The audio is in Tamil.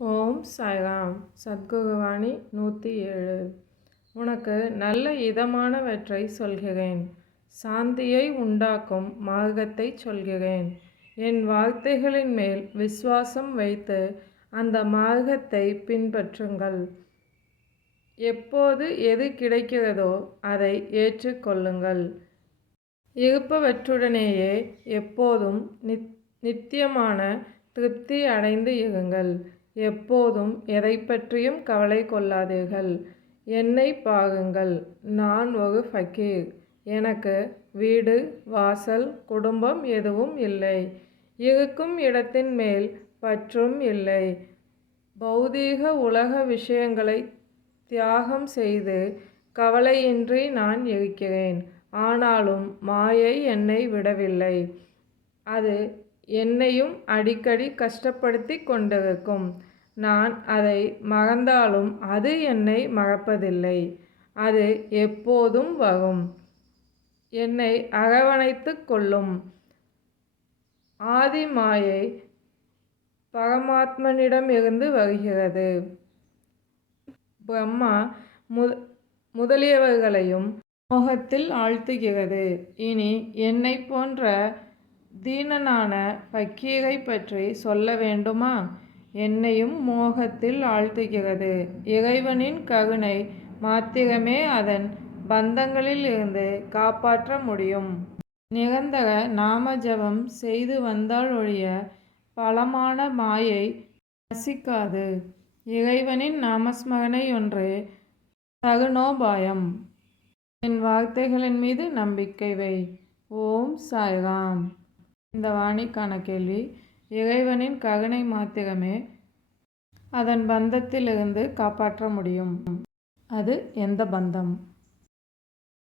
ஓம் சாய்ராம். சத்குருவாணி 107. உனக்கு நல்ல இதமானவற்றை சொல்கிறேன். சாந்தியை உண்டாக்கும் மார்க்கத்தை சொல்கிறேன். என் வார்த்தைகளின் மேல் விசுவாசம் வைத்து அந்த மார்க்கத்தை பின்பற்றுங்கள். எப்போது எது கிடைக்கிறதோ அதை ஏற்றுக்கொள்ளுங்கள். இருப்பவற்றுடனேயே எப்போதும் நித்தியமான திருப்தி அடைந்து இருங்கள். எப்போதும் எதை பற்றியும் கவலை கொள்ளாதீர்கள். என்னை பாருங்கள், நான் ஒரு ஃபக்கீர். எனக்கு வீடு, வாசல், குடும்பம் எதுவும் இல்லை. இருக்கும் இடத்தின் மேல் பற்றும் இல்லை. பௌதீக உலக விஷயங்களை தியாகம் செய்து கவலையின்றி நான் இருக்கிறேன். ஆனாலும் மாயை என்னை விடவில்லை. அது என்னையும் அடிக்கடி கஷ்டப்படுத்தி கொண்டிருக்கும். நான் அதை மறந்தாலும் அது என்னை மறப்பதில்லை. அது எப்போதும் வரும். என்னை அரவணைத்து கொள்ளும். ஆதி மாயை பரமாத்மனிடமிருந்து வருகிறது. பிரம்மா முதலியவர்களையும் மோகத்தில் ஆழ்த்துகிறது. இனி என்னை போன்ற தீனனான ஃபக்கீரை பற்றி சொல்ல வேண்டுமா? என்னையும் மோகத்தில் ஆழ்த்துகிறது. இறைவனின் கருணை மாத்திரமே அதன் பந்தங்களில் இருந்து காப்பாற்ற முடியும். நிரந்தர நாம ஜபம் செய்து வந்தால் ஒழிய பலமான மாயை நசிக்காது. இறைவனின் நாமஸ்மரணை ஒன்றே தருணோபாயம். என் வார்த்தைகளின் மீது நம்பிக்கை வை. ஓம் சாய்ராம். இந்த வாணிக்கான கேள்வி: இறைவனின் கருணை மாத்திரமே அதன் பந்தத்திலிருந்து காப்பாற்ற முடியும். அது எந்த பந்தம்?